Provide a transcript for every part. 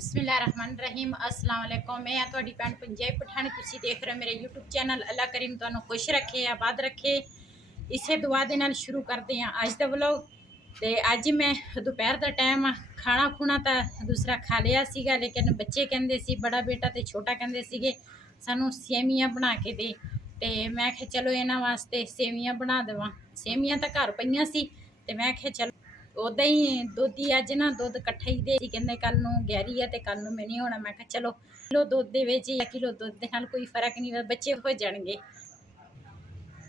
बिस्मिल्लाहिर्रहमानिर्रहीम अस्सलाम वालेकुम। मैं ਤੁਹਾਡੀ ਭੈਣ पंजाबी पठानी। ਤੁਸੀਂ देख रहे हो मेरे यूट्यूब चैनल। अल्लाह करीम ਤੁਹਾਨੂੰ खुश रखे आबाद रखे। इसे दुआ ਦੇ ਨਾਲ शुरू करते हैं ਅੱਜ ਦਾ ਵਲੌਗ। ਤੇ ਅੱਜ ਮੈਂ ਦੁਪਹਿਰ ਦਾ ਟਾਈਮ ਆ, ਖਾਣਾ ਖੁਣਾ ਤਾਂ ਦੂਸਰਾ ਖਾ ਲਿਆ ਸੀਗਾ, ਲੇਕਿਨ ਬੱਚੇ ਕਹਿੰਦੇ ਸੀ, ਬੜਾ ਬੇਟਾ ਤੇ ਛੋਟਾ ਕਹਿੰਦੇ ਸੀਗੇ ਸਾਨੂੰ ਸੇਵੀਆਂ ਬਣਾ ਕੇ ਦੇ। ਤੇ ਮੈਂ ਕਿਹਾ ਚਲੋ ਇਹਨਾਂ ਵਾਸਤੇ ਸੇਵੀਆਂ ਬਣਾ ਦੇਵਾਂ। ਸੇਵੀਆਂ ਤਾਂ ਘਰ ਪਈਆਂ ਸੀ ਤੇ ਮੈਂ ਕਿਹਾ ਚਲੋ उदा ही दुध ही अज ना दुध कट्ठा ही दे कहते कल नूं 11 है तो कल नूं मैं नहीं होना। मैं कहा चलो किलो दुध दे विच या किलो दुध दे नाल कोई फर्क नहीं, बच्चे हो जाएंगे।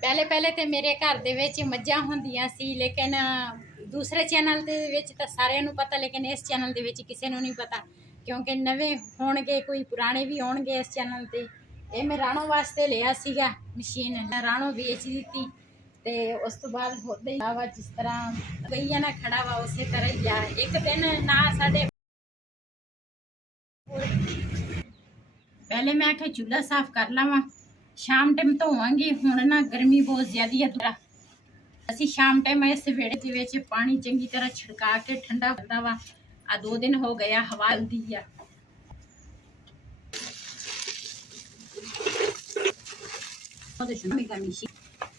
पहले तो मेरे घर दे विच मज्जां होंदियां सी, लेकिन दूसरे चैनल दे विच तां सारिआं नूं पता, लेकिन इस चैनल दे विच किसी नूं नहीं पता, क्योंकि नवे होणगे कोई पुराने भी होणगे इस चैनल ते। ये मैं राणो वास्ते लिया सीगा मशीन, राणो बेच दी। ਤੇ ਉਸ ਤੋਂ ਬਾਅਦ ਹੋਦਾ ਹੀ ਵਾ, ਜਿਸ ਤਰ੍ਹਾਂ ਗਈਆ ਨਾ ਖੜਾ ਵਾ ਉਸੇ ਤਰ੍ਹਾਂ ਹੀ ਆ। ਇੱਕ ਦਿਨ ਨਾ ਸਾਡੇ ਪਹਿਲੇ ਮੈਂ ਕਿਹਾ ਚੁੱਲ੍ਹਾ ਸਾਫ਼ ਕਰ ਲਵਾਂ, ਸ਼ਾਮ ਟਾਈਮ ਧੋਵਾਂਗੀ। ਹੁਣ ਨਾ ਗਰਮੀ ਬਹੁਤ ਜ਼ਿਆਦੀ ਆ। ਅਸੀਂ ਸ਼ਾਮ ਟਾਈਮ ਇਸ ਵਿਹੜੇ ਦੇ ਵਿੱਚ ਪਾਣੀ ਚੰਗੀ ਤਰ੍ਹਾਂ ਛਿੜਕਾ ਕੇ ਠੰਡਾ ਕਰਦਾ ਵਾ। ਆ 2 ਦਿਨ ਹੋ ਗਏ ਆ, ਹਵਾ ਚਲਦੀ ਆ। ਉਹਦੇ Shami ਕਮੀਸ਼ੀ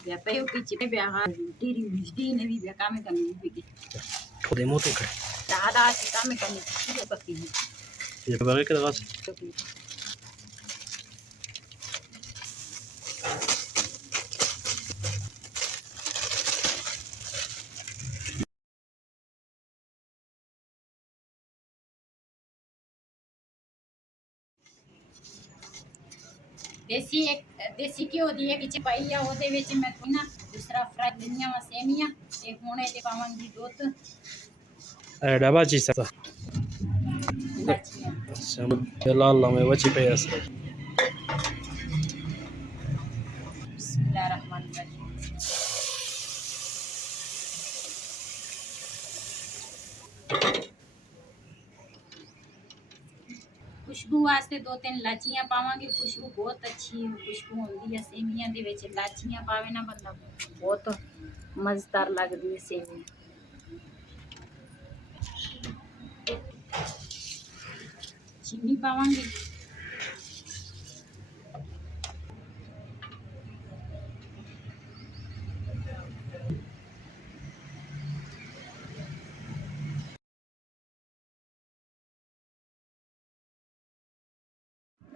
ya peo pichi pe bia ha diri wisdi ne bi bia kame kami bi ki podemos tocar da si kame kami ki ba ki ya para que hagas देसी घ्यो दी एक चपाई आ, ਉਹਦੇ ਵਿੱਚ ਮੈਂ ਨਾ ਦੂਸਰਾ ਫਰਾਈ ਲਈਆਂ ਵਾ ਸੇਵੀਆਂ ਤੇ ਹੁਣ ਇਹਦੇ ਪਾਵਾਂਗੀ ਦੁੱਧ। ਡੱਬਾ ਚੀ ਸਤਾ ਯਾਲਾ ਅੱਲਾ ਮੈਂ ਵਚੀ ਪਿਆ ਸੀ। बिस्मिल्लाहिर्रहमानिर्रहीम। खुशबू वास्ते 2-3 इलाचियां पावांगे। खुशबू बहुत अच्छी खुशबू होंदी है सेवियां दे विच। इलाचियां पावे ना बंदा बहुत मजेदार लगदी है सेवियां। चीनी पावांगे।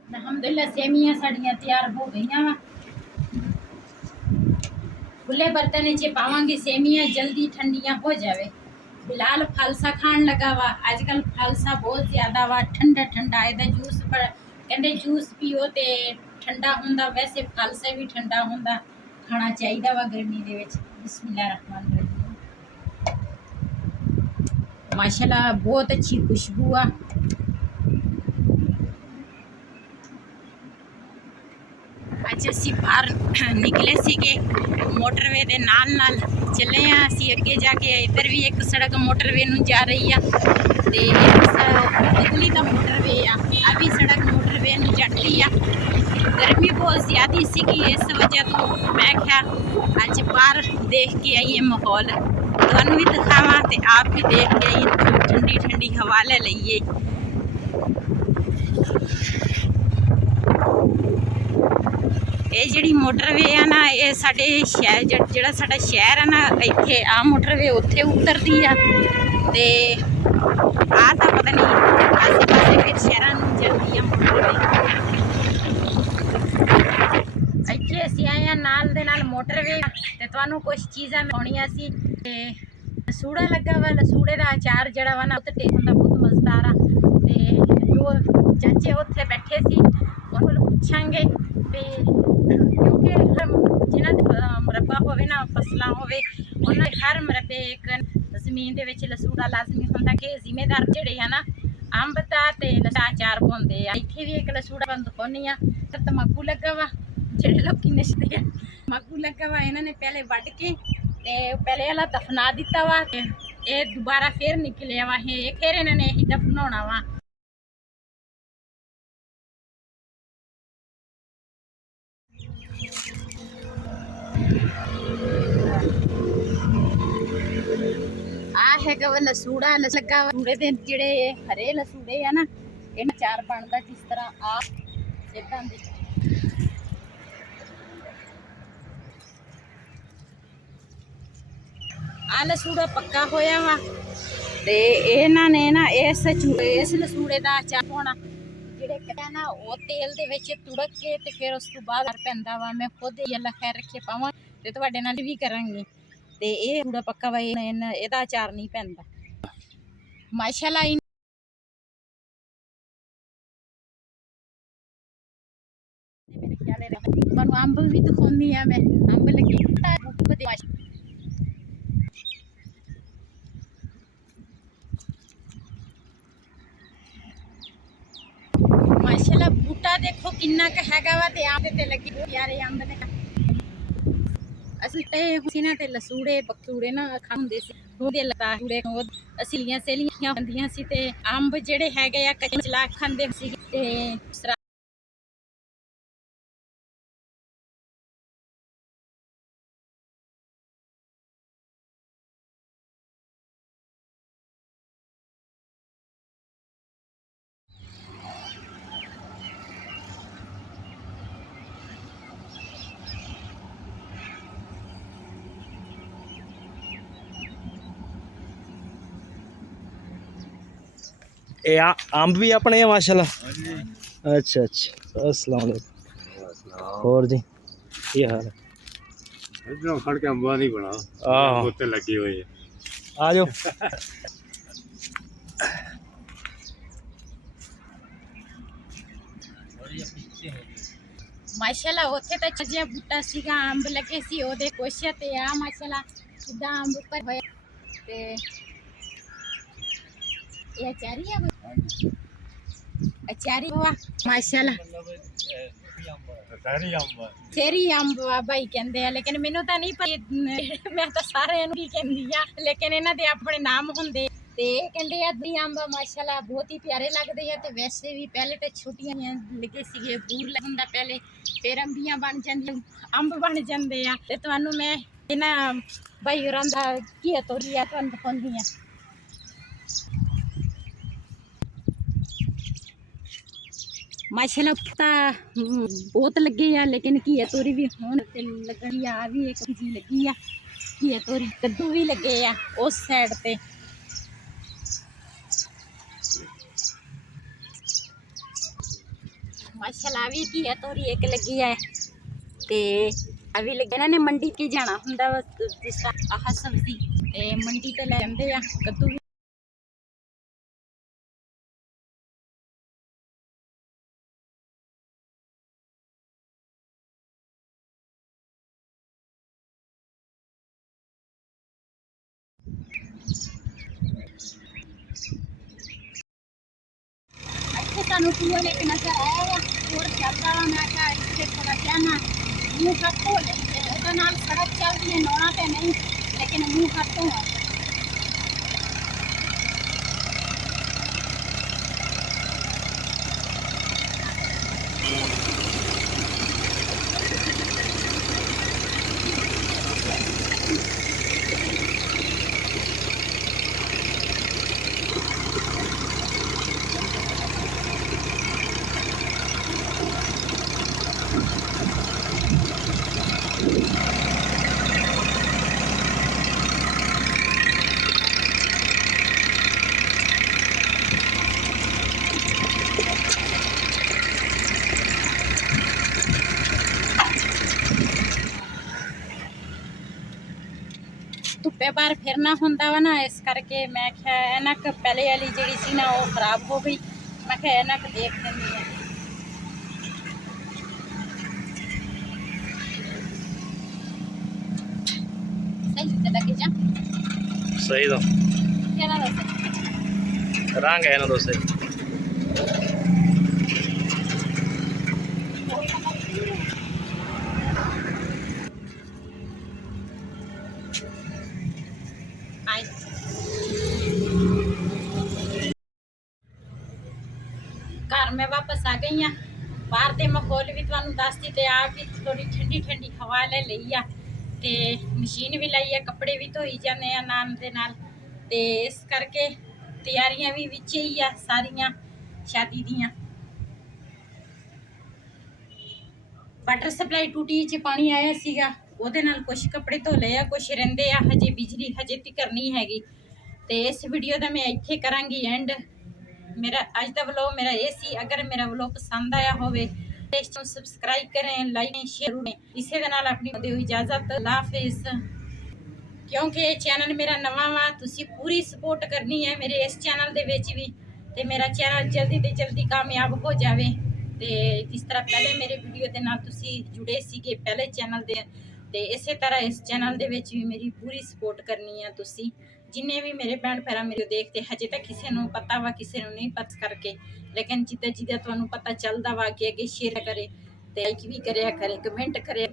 अल्हम्दुलिल्लाह सेवियां साड़ियां तैयार हो गई वा। खुले बर्तन च पावांगे सेवियां, जल्दी ठंडियां हो जावे। बिलाल फालसा खान लगा वा। अजकल फालसा बहुत ज्यादा वा, ठंडा ठंडा ਇਹਦਾ जूस कहते जूस पियो ते ठंडा हुंदा, वैसे फालसा भी ठंडा हुंदा, खाना चाहिए वा गर्मी दे विच। बिस्मिल्लाहिर्रहमानिर्रहीम। माशाल्लाह बहुत अच्छी खुशबू आ। ਅੱਜ ਅਸੀਂ ਬਾਹਰ ਨਿਕਲੇ ਸੀਗੇ ਮੋਟਰਵੇ ਦੇ ਨਾਲ ਚੱਲੇ ਆ ਅਸੀਂ। ਅੱਗੇ ਜਾ ਕੇ ਇੱਧਰ ਵੀ ਇੱਕ ਸੜਕ ਮੋਟਰਵੇ ਨੂੰ ਜਾ ਰਹੀ ਆ ਤੇ ਇਟਲੀ ਦਾ ਮੋਟਰਵੇ ਆ ਵੀ ਸੜਕ ਮੋਟਰਵੇ ਨੂੰ ਜਾਂਦੀ ਆ। ਗਰਮੀ ਬਹੁਤ ਜ਼ਿਆਦੀ ਸੀਗੀ, ਇਸ ਵਜ੍ਹਾ ਤੋਂ ਮੈਂ ਕਿਹਾ ਅੱਜ ਬਾਹਰ ਦੇਖ ਕੇ ਆਈਏ ਮਾਹੌਲ, ਤੁਹਾਨੂੰ ਵੀ ਦਿਖਾਵਾਂ ਤੇ ਆਪ ਵੀ ਦੇਖ ਕੇ ਆਈਏ, ਠੰਡੀ ਠੰਡੀ ਹਵਾ ਲੈ ਲਈਏ। ਇਹ ਜਿਹੜੀ ਮੋਟਰਵੇ ਆ ਨਾ, ਇਹ ਸਾਡੇ ਸ਼ਹਿਰ ਜਿਹੜਾ ਸਾਡਾ ਸ਼ਹਿਰ ਆ ਨਾ, ਇੱਥੇ ਆ ਮੋਟਰਵੇ ਉੱਥੇ ਉਤਰਦੀ ਆ ਤੇ ਆ ਤਾਂ ਪਤਾ ਨਹੀਂ ਆਸੇ ਪਾਸੇ ਫਿਰ ਸ਼ਹਿਰਾਂ ਨੂੰ ਜਾਂਦੀ ਆ ਮੋਟਰਵੇ। ਇੱਥੇ ਅਸੀਂ ਆਏ ਆ ਨਾਲ ਦੇ ਨਾਲ ਮੋਟਰਵੇ ਤੇ ਤੁਹਾਨੂੰ ਕੁਝ ਚੀਜ਼ਾਂ ਦਿਖਾਉਣੀਆਂ ਸੀ। ਤੇ ਲਸੂੜਾ ਲੱਗਾ ਵਾ, ਲਸੂੜੇ ਦਾ ਅਚਾਰ ਜਿਹੜਾ ਵਾ ਨਾ, ਉਹ ਤੇ ਹੁੰਦਾ ਬਹੁਤ ਮਜ਼ੇਦਾਰ ਆ। ਤੇ ਜੋ ਚਾਚੇ ਉੱਥੇ ਬੈਠੇ ਸੀ ਉਹਨਾਂ ਕੋਲ ਪੁੱਛਾਂਗੇ ਤੇ क्योंकि जिन्हां दे मुरब्बा होवे ना, फसलां होवे, उन्हां हर मुरब्बे एक जमीन दे विच लसूड़ा लाजमी हुंदा कि जिम्मेदार जिहड़े आ ना अंब दा ते लसूड़ा अचार पाउंदे आ। इत्थे भी एक लसूड़ा बंद दिखाउणी आ। तंबाकू लगा वा, जिहड़े लोकी नशदे आ, तंबाकू लगा वा। इन्हां ने पहले वढ के ते पहले वाला दफना दित्ता वा ते इह दोबारा फिर निकलिया वा। फिर इन्हां ने यही दफनाउणा वा। आ हैगा वा लसूड़ा लगा वा। लसूड़े दे जेड़े हरे लसूड़े आ ना, ਇਹ ਚਾਰ ਬਣਦਾ ਜਿਸ ਤਰ੍ਹਾਂ ਆ ਇਦਾਂ ਦੀ। ਆ ਲਸੂੜਾ ਪੱਕਾ ਹੋਇਆ ਵਾ ਤੇ ਇਹਨਾਂ ਨੇ ਨਾ ਇਸ ਲਸੂੜੇ ਦਾ ਅਚਾਰ ਪਾਉਣਾ, ਜਿਹੜੇ ਕਹਿੰਦਾ ਨਾ ਉਹ ਤੇਲ ਦੇ ਵਿੱਚ ਤੁੜਕ ਕੇ ਤੇ ਫਿਰ ਉਸ ਤੋਂ ਬਾਅਦ ਪੈਂਦਾ ਵਾ। ਮੈਂ ਖੁਦ ਇਹ ਅੱਲਾ ਖੈਰ ਰੱਖੇ ਪਾਵਾਂ ਤੇ ਤੁਹਾਡੇ ਨਾਲ ਵੀ ਕਰਾਂਗੀ। ਤੇ ਇਹ ਲਸੂੜਾ ਪੱਕਾ ਵਾ, ਇਹਦਾ ਅਚਾਰ ਨਹੀਂ ਪੈਂਦਾ ਮਾਸ਼ਾਅੱਲਾ। ਮੇਰੇ ਖਿਆਲੇ ਤੁਹਾਨੂੰ ਅੰਬ ਵੀ ਦਿਖਾਉਂਦੀ ਆ ਮੈਂ, ਅੰਬ ਲੱਗੇ ਮਾਸ਼ਾਅੱਲਾ। ਬੂਟਾ ਦੇਖੋ ਕਿੰਨਾ ਕੁ ਹੈਗਾ ਵਾ ਤੇ ਆਪ ਤੇ ਲੱਗੇ ਪਿਆਰੇ ਅੰਬ ਨੇ। ਅਸੀਂ ਤੇ ਨਾ ਤੇ ਲਸੂੜੇ ਬਕਤੂੜੇ ਨਾ ਖਾਂਦੇ ਸੀ, ਉਹਦੇ ਲਤਾੜੇ ਅਸੀਂ ਲੀਆਂ ਸੇਲੀਆਂ ਹੁੰਦੀਆਂ ਸੀ ਤੇ ਅੰਬ ਜਿਹੜੇ ਹੈਗੇ ਆ ਕੱਚੇ ਚਲਾ ਖਾਂਦੇ ਸੀ। ਤੇ ये अंब भी अपने हैं माशाल्लाह। अच्छा अच्छा, अस्सलाम वालेकुम। और जी ये हाल है? इधरों खड़ के अंबा नहीं बना, बोतल लगी हुई है। आ जाओ। ਮਾਸ਼ਾਅੱਲਾ ਉੱਥੇ ਤਾਂ ਜਿਹਾ ਬੂਟਾ ਸੀਗਾ, ਅੰਬ ਲੱਗੇ ਸੀ ਉਹਦੇ ਕੁਛ ਤੇ ਆ ਮਾਸ਼ਾਅੱਲਾ ਕਿੱਦਾਂ ਅੰਬ ਉੱਪਰ ਹੋਇਆ। ਤੇ ਇਹ ਅਚਾਰੀ ਆ, ਅਚਾਰੀ ਹੋਆ ਮਾਸ਼ਾਅੱਲਾ। ਚੇਰੀ ਅੰਬ ਆ ਭਾਈ ਕਹਿੰਦੇ ਆ, ਲੇਕਿਨ ਮੈਨੂੰ ਤਾਂ ਨਹੀਂ ਪਤਾ, ਮੈਂ ਤਾਂ ਸਾਰਿਆਂ ਨੂੰ ਹੀ ਕਹਿੰਦੀ ਆ, ਲੇਕਿਨ ਇਹਨਾਂ ਦੇ ਆਪਣੇ ਨਾਮ ਹੁੰਦੇ। ਤੇ ਇਹ ਕਹਿੰਦੇ ਆ ਦੀ ਅੰਬ ਮਾਸ਼ਾਅੱਲਾ ਬਹੁਤ ਹੀ ਪਿਆਰੇ ਲੱਗਦੇ ਆ। ਤੇ ਵੈਸੇ ਵੀ ਪਹਿਲੇ ਤਾਂ ਛੋਟੀਆਂ ਲੱਗੇ ਸੀਗੇ, ਬੂਰ ਲੱਗਦਾ ਪਹਿਲੇ, ਫਿਰ ਅੰਬੀਆਂ ਬਣ ਜਾਂਦੀਆਂ, ਅੰਬ ਬਣ ਜਾਂਦੇ ਆ। ਤੇ ਤੁਹਾਨੂੰ ਮੈਂ ਇਹਨਾਂ ਭਾਈ ਹੋਰਾਂ ਦਾ ਕੀ ਤੋਰੀ ਆ ਤੁਹਾਨੂੰ ਦਿਖਾਉਂਦੀ ਆ। ਮਾਸ਼ਾਅੱਲਾ ਤਾਂ ਬਹੁਤ ਲੱਗੇ ਆ, ਲੇਕਿਨ ਘੀਆ ਤੋਰੀ ਵੀ ਹੁਣ ਤੇ ਲੱਗਣੀ ਆ ਵੀ ਇੱਕ ਜੀ ਲੱਗੀ ਆ। ਘੀਆ ਤੋਰੀ ਕੱਦੂ ਵੀ ਲੱਗੇ ਆ ਉਸ ਸਾਈਡ ਤੇ। ਮਾਸ਼ਾਅੱਲਾ ਵੀ ਘੀਆ ਤੋਰੀ ਇੱਕ ਲੱਗੀ ਹੈ ਤੇ ਆ ਵੀ ਲੱਗੇ। ਇਹਨਾਂ ਨੇ ਮੰਡੀ ਕੇ ਜਾਣਾ ਹੁੰਦਾ ਵਾ, ਜਿਸ ਤਰ੍ਹਾਂ ਆਹ ਸਬਜ਼ੀ ਤੇ ਮੰਡੀ ਤੋਂ ਲੈ ਜਾਂਦੇ ਆ। ਕੱਦੂ ਵੀ ਸਾਨੂੰ ਟੂਆ ਲੈ ਕੇ ਨਜ਼ਰ ਆਇਆ ਵਾ, ਹੋਰ ਚੱਲਦਾ ਵਾ। ਮੈਂ ਕਿਹਾ ਇੱਥੇ ਥੋੜਾ ਜਿਹਾ ਨਾ ਮੂੰਹ ਹੱਥ ਧੋ ਲੈਂਦੇ, ਉਹਦੇ ਨਾਲ ਸੜਕ ਚੱਲਦੀ ਹੈ, ਨਹਾਉਣਾ ਤੇ ਨਹੀਂ, ਲੇਕਿਨ ਮੂੰਹ ਹੱਥ ਧੋਣਾ। ਧੁੱਪੇ ਬਾਹਰ ਫਿਰਨਾ ਹੁੰਦਾ ਵਾ ਨਾ, ਇਸ ਕਰਕੇ ਮੈਂ ਕਿਹਾ ਇਹਨਾਂ ਕੁ ਪਹਿਲੇ ਵਾਲੀ ਜਿਹੜੀ ਸੀ ਨਾ ਉਹ ਖਰਾਬ ਹੋ ਗਈ। ਮੈਂ ਕਿਹਾ ਇਹਨਾਂ ਕੁ ਦੇਖ ਲੈਂਦੀ ਹਾਂ। ਸਹੀ ਤੇ ਲੱਗੇ ਜਾ सही तो ਕਿਹੜਾ ਦੱਸ रंग है ना दोस्त। घर में वापस आ गई हाँ। बाहर के माहौल भी तुहानू दसती ते आप भी थोड़ी ठंडी ठंडी हवा ले लई आ ते मशीन भी लाई है, कपड़े भी धोई जाने नाम दे नाल ते इस करके तैयारियां भी विच ही आ सारियां। ਸ਼ਾਦੀ ਦੀਆਂ। ਵਾਟਰ ਸਪਲਾਈ ਟੂਟੀ 'ਚ ਪਾਣੀ ਆਇਆ ਸੀਗਾ, ਉਹਦੇ ਨਾਲ ਕੁਝ ਕੱਪੜੇ ਧੋ ਲਏ ਆ, ਕੁਝ ਰਹਿੰਦੇ ਆ, ਹਜੇ ਬਿਜਲੀ ਹਜੇ ਤੱਕ ਨਹੀਂ ਹੈਗੀ। ਤੇ ਇਸ ਵੀਡੀਓ ਦਾ ਮੈਂ ਇੱਥੇ ਕਰਾਂਗੀ ਐਂਡ। ਮੇਰਾ ਅੱਜ ਦਾ ਵਲੋਗ ਮੇਰਾ ਇਹ ਸੀ। ਅਗਰ ਮੇਰਾ ਵਲੋਗ ਪਸੰਦ ਆਇਆ ਹੋਵੇ ਤੇ ਇਸ ਨੂੰ ਸਬਸਕ੍ਰਾਈਬ ਕरें, ਲਾਈਕ ਕरें, शेयर करें। ਇਸੇ ਦੇ ਨਾਲ ਆਪਣੀ ਦਿਓ ਇਜਾਜ਼ਤ। ਅੱਲਾ ਹਾਫਿਜ਼। ਕਿਉਂਕਿ ਇਹ ਚੈਨਲ ਮੇਰਾ ਨਵਾਂ ਵਾ, ਤੁਸੀਂ ਪੂਰੀ ਸਪੋਰਟ ਕਰਨੀ ਹੈ ਮੇਰੇ ਇਸ ਚੈਨਲ ਦੇ ਵਿੱਚ ਵੀ, ਤੇ ਮੇਰਾ ਚੈਨਲ ਜਲਦੀ ਤੋਂ ਜਲਦੀ ਕਾਮਯਾਬ ਹੋ ਜਾਵੇ। ਤੇ ਜਿਸ ਤਰ੍ਹਾਂ ਪਹਿਲੇ ਮੇਰੇ ਵੀਡੀਓ ਦੇ ਨਾਲ ਤੁਸੀਂ ਜੁੜੇ ਸੀਗੇ ਪਹਿਲੇ ਚੈਨਲ ਦੇ, ਤੇ ਇਸੇ ਤਰ੍ਹਾਂ ਇਸ ਚੈਨਲ ਦੇ ਵਿੱਚ ਵੀ ਮੇਰੀ ਪੂਰੀ ਸਪੋਰਟ ਕਰਨੀ ਹੈ ਤੁਸੀਂ। ਜਿੰਨੇ ਵੀ ਮੇਰੇ ਭੈਣ ਭਰਾ ਮੇਰੇ ਦੇਖਦੇ, ਹਜੇ ਤੱਕ ਕਿਸੇ ਨੂੰ ਪਤਾ ਵਾ ਕਿਸੇ ਨੂੰ ਨਹੀਂ ਪਤਾ ਕਰਕੇ, ਲੇਕਿਨ ਜਿੱਦਾਂ ਤੁਹਾਨੂੰ ਪਤਾ ਚੱਲਦਾ ਵਾ ਕਿ ਅੱਗੇ ਸ਼ੇਅਰ ਕਰੇ ਤੇ ਲਾਈਕ ਵੀ ਕਰਿਆ ਕਰੇ, ਕਮੈਂਟ ਕਰੇ।